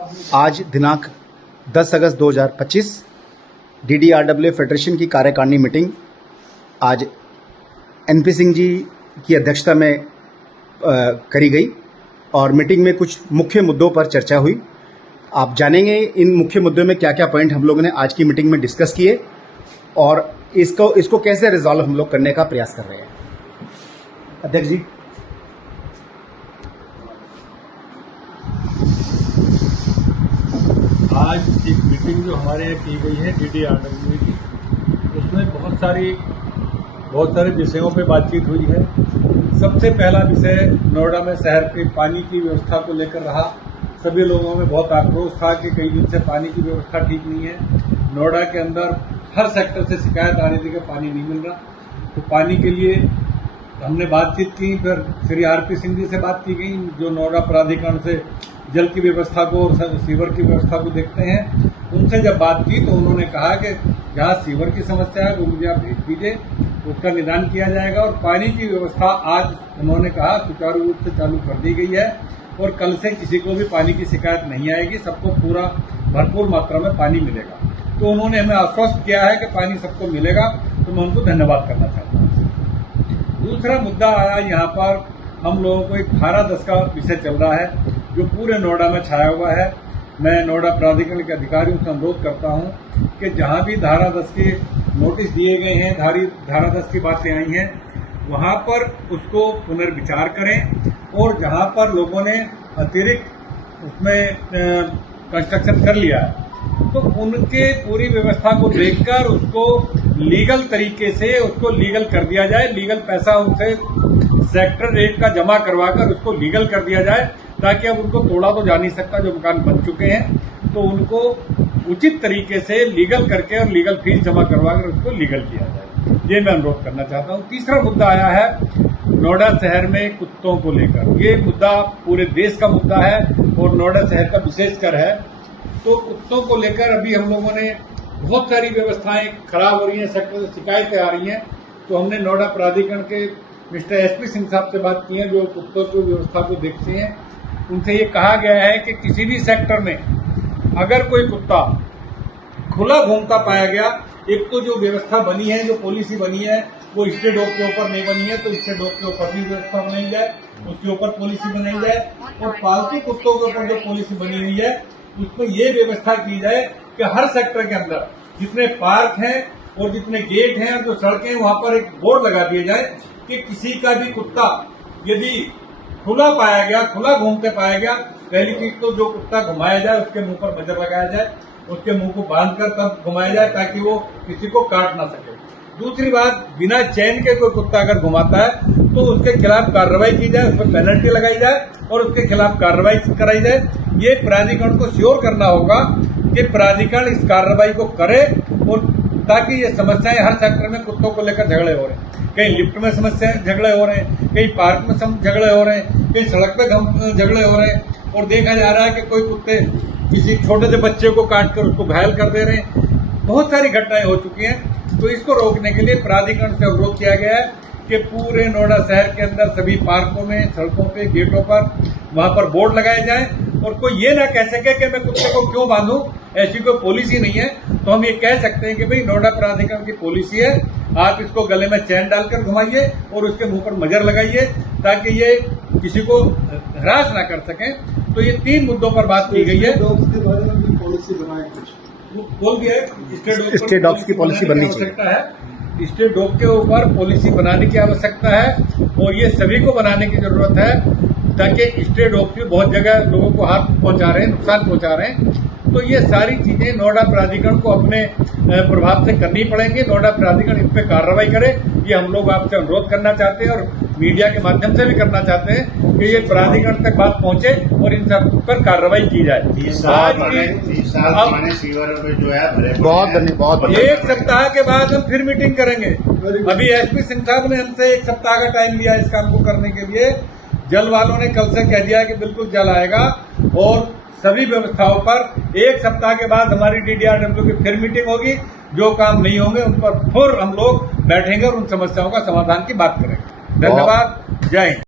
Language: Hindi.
आज दिनांक 10 अगस्त 2025 DDRWA फेडरेशन की कार्यकारिणी मीटिंग आज NP सिंह जी की अध्यक्षता में करी गई और मीटिंग में कुछ मुख्य मुद्दों पर चर्चा हुई। आप जानेंगे इन मुख्य मुद्दों में क्या क्या पॉइंट हम लोगों ने आज की मीटिंग में डिस्कस किए और इसको कैसे रिजॉल्व हम लोग करने का प्रयास कर रहे हैं। अध्यक्ष जी। आज एक मीटिंग जो हमारे यहाँ की गई है DDRWA की, उसमें बहुत सारे विषयों पे बातचीत हुई है। सबसे पहला विषय नोएडा में शहर के पानी की व्यवस्था को लेकर रहा। सभी लोगों में बहुत आक्रोश था कि कई दिन से पानी की व्यवस्था ठीक नहीं है। नोएडा के अंदर हर सेक्टर से शिकायत आ रही थी कि पानी नहीं मिल रहा। तो पानी के लिए हमने बातचीत की, फिर श्री RP सिंह जी से बात की गई जो नोएडा प्राधिकरण से जल की व्यवस्था को और सीवर की व्यवस्था को देखते हैं। उनसे जब बात की तो उन्होंने कहा कि जहाँ सीवर की समस्या है वो मुझे आप भेज दीजिए, उसका निदान किया जाएगा। और पानी की व्यवस्था आज उन्होंने कहा सुचारू रूप से चालू कर दी गई है और कल से किसी को भी पानी की शिकायत नहीं आएगी, सबको पूरा भरपूर मात्रा में पानी मिलेगा। तो उन्होंने हमें आश्वस्त किया है कि पानी सबको मिलेगा, तो मैं उनको धन्यवाद करना चाहता हूँ। दूसरा मुद्दा आया, यहाँ पर हम लोगों को एक धारा 10 का विषय चल रहा है जो पूरे नोएडा में छाया हुआ है। मैं नोएडा प्राधिकरण के अधिकारियों से अनुरोध करता हूं कि जहां भी धारा 10 के नोटिस दिए गए हैं, धारा 10 की बातें आई हैं, वहां पर उसको पुनर्विचार करें और जहां पर लोगों ने अतिरिक्त उसमें कंस्ट्रक्शन कर लिया है तो उनके पूरी व्यवस्था को देखकर उसको लीगल तरीके से उसको लीगल कर दिया जाए। लीगल पैसा उनसे सेक्टर रेट का जमा करवाकर उसको लीगल कर दिया जाए, ताकि अब उनको तोड़ा तो जा नहीं सकता, जो मकान बन चुके हैं तो उनको उचित तरीके से लीगल करके और लीगल फीस जमा करवाकर उसको लीगल किया जाए। ये मैं अनुरोध करना चाहता हूँ। तीसरा मुद्दा आया है नोएडा शहर में कुत्तों को लेकर। ये मुद्दा पूरे देश का मुद्दा है और नोएडा शहर का विशेषकर है। तो कुत्तों को लेकर अभी हम लोगों ने बहुत सारी व्यवस्थाएं खराब हो रही हैं, सेक्टर से शिकायतें आ रही हैं। तो हमने नोएडा प्राधिकरण के मिस्टर SP सिंह साहब से बात की है जो कुत्तों की व्यवस्था को देखते हैं। उनसे ये कहा गया है कि किसी भी सेक्टर में अगर कोई कुत्ता खुला घूमता पाया गया, एक तो जो व्यवस्था बनी है, जो पॉलिसी बनी है वो स्टेट डॉग के ऊपर नहीं बनी है, तो स्टेट डॉग के ऊपर भी व्यवस्था बनाई जाए, उसके ऊपर पॉलिसी बनाई जाए। और पालतू कुत्तों के ऊपर जो पॉलिसी बनी हुई है उसमें ये व्यवस्था की जाए कि हर सेक्टर के अंदर जितने पार्क हैं और जितने गेट हैं और जो सड़कें हैं वहां पर एक बोर्ड लगा दिया जाए कि किसी का भी कुत्ता यदि खुला पाया गया, खुला घूमते पाया गया, पहली चीज तो जो कुत्ता घुमाया जाए उसके मुंह पर नजर लगाया जाए, उसके मुंह को बांधकर तब घुमाया जाए ताकि वो किसी को काट ना सके। दूसरी बात, बिना चैन के कोई कुत्ता अगर घुमाता है तो उसके खिलाफ कार्रवाई की जाए, उस पर पेनल्टी लगाई जाए और उसके खिलाफ कार्रवाई कराई जाए। ये प्राधिकरण को श्योर करना होगा कि प्राधिकरण इस कार्रवाई को करे और ताकि ये समस्याएं हर सेक्टर में कुत्तों को लेकर झगड़े हो रहे हैं, कहीं लिफ्ट में समस्या झगड़े हो रहे हैं, कहीं पार्क में झगड़े हो रहे हैं, कहीं सड़क पे झगड़े हो रहे हैं और देखा जा रहा है कि कोई कुत्ते किसी छोटे से बच्चे को काटकर उसको घायल कर दे रहे हैं। बहुत सारी घटनाएं हो चुकी हैं। तो इसको रोकने के लिए प्राधिकरण से अनुरोध किया गया है कि पूरे नोएडा शहर के अंदर सभी पार्कों में, सड़कों पे, गेटों पर वहां पर बोर्ड लगाए जाएं और कोई ये ना कह सके कि मैं कुत्ते को क्यों बांधूं, ऐसी कोई पॉलिसी नहीं है। तो हम ये कह सकते हैं कि भाई नोएडा प्राधिकरण की पॉलिसी है, आप इसको गले में चैन डालकर घुमाइए और उसके मुंह पर मजर लगाइए ताकि ये किसी को हरास ना कर सकें। तो ये 3 मुद्दों पर बात की गई है। उसके बारे में भी पॉलिसी बनाए बोल दिया है स्टेट डॉग्स की पॉलिसी बननी चाहिए। स्टेट डॉग के ऊपर पॉलिसी बनाने की आवश्यकता है और ये सभी को बनाने की जरूरत है ताकि स्टेट डॉग भी बहुत जगह लोगों को हाथ पहुंचा रहे हैं, नुकसान पहुंचा रहे हैं। तो ये सारी चीजें नोएडा प्राधिकरण को अपने प्रभाव से करनी पड़ेंगी। नोएडा प्राधिकरण इन पे कार्रवाई करे, ये हम लोग आपसे अनुरोध करना चाहते हैं और मीडिया के माध्यम से भी करना चाहते हैं कि ये प्राधिकरण तक बात पहुंचे और इन सब पर कार्रवाई की जाए। बहुत 1 सप्ताह के बाद हम फिर मीटिंग करेंगे। अभी SP सिंह साहब ने हमसे 1 सप्ताह का टाइम लिया इस काम को करने के लिए। जल वालों ने कल से कह दिया कि बिल्कुल जल आएगा और सभी व्यवस्थाओं पर 1 सप्ताह के बाद हमारी DDRWA की फिर मीटिंग होगी। जो काम नहीं होंगे उन पर फिर हम लोग बैठेंगे और उन समस्याओं का समाधान की बात करेंगे। धन्यवाद। जय हिंद।